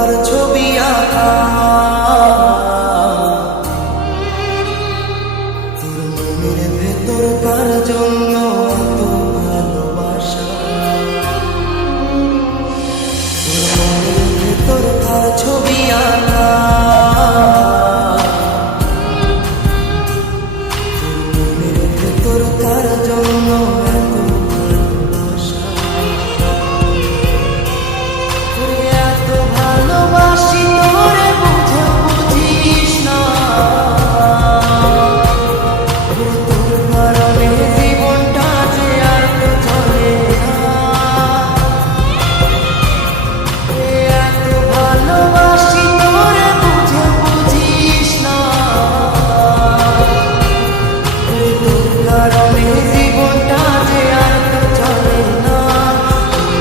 কার ছবি আঁকা, তোর মনের ভেতর কার জন্য এত ভালোবাসা, তোর মনের ভেতর কার ছবি আঁকা, তোর মনের ভেতর কার জন্য এত ভালোবাসা, এত ভালোবাসি তোরে বুঝে বুঝিস না, তোর কারণে জীবনটা যে আর তো চলে না, এত ভালোবাসি তোরে বুঝে বুঝিস না, তোর কারণে জীবনটা যে আর তো চলে না,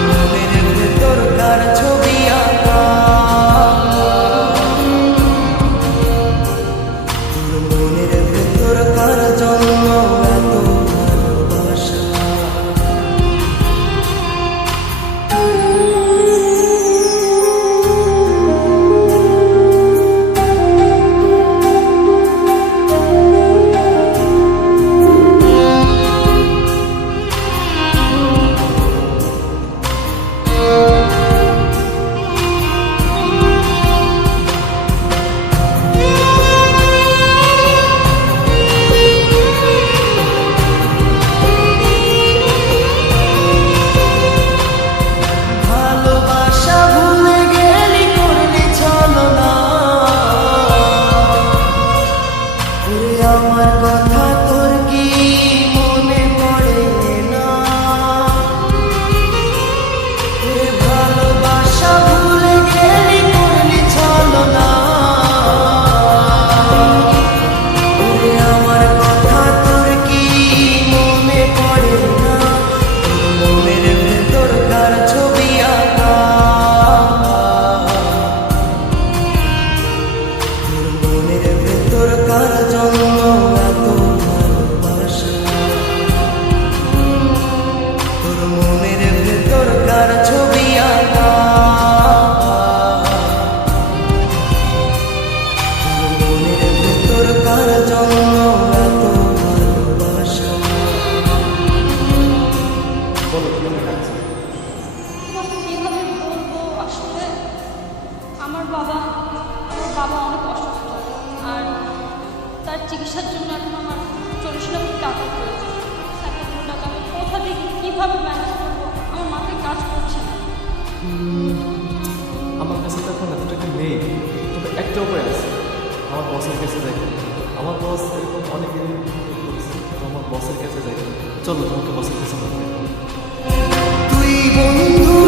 মনের ভেতর কার ছবি আঁকা, তোর মনের ভেতর কার জন্য এত ভালোবাসা। ভালোবাসা ভুলে গেলি করলি ছলনা, ওরে আমার কথা তোর কি মনে পড়ে না, ওরে ভালোবাসা ভুলে গেলি করলি ছলনা, ওরে আমার কথা তোর কি মনে পড়ে না, মনের ভেতর কার ছবি আঁকা, তোর মনের ভেতর কার জন্য এত ভালোবাসা, তোর মনের ভেতর কার ছবি আঁকা, তোর মনের ভেতর কার জন্য এত ভালোবাসা। বলো তুমি কাছে তোমাকে কিভাবে বলবো আসলে আমার বাবা অনেক অসুস্থ, আর তার চিকিৎসার জন্য এখন আমার 40 লাখ টাকা প্রয়োজন। 1 টাকা আমি কোথা থেকে কীভাবে ম্যানেজ করবো আমার মাথায় কাজ করছে না। আমার কাছে তো এখন এত টাকা নেই, তবে একটা উপায় আছে, আমার বসের কাছে যাই। আমার বস এরকম অনেক দিন করেছে, তো আমার বসের কাছে যাই। চলো তোমাকে বসের কাছে পাঠাই। তুই বন্ধু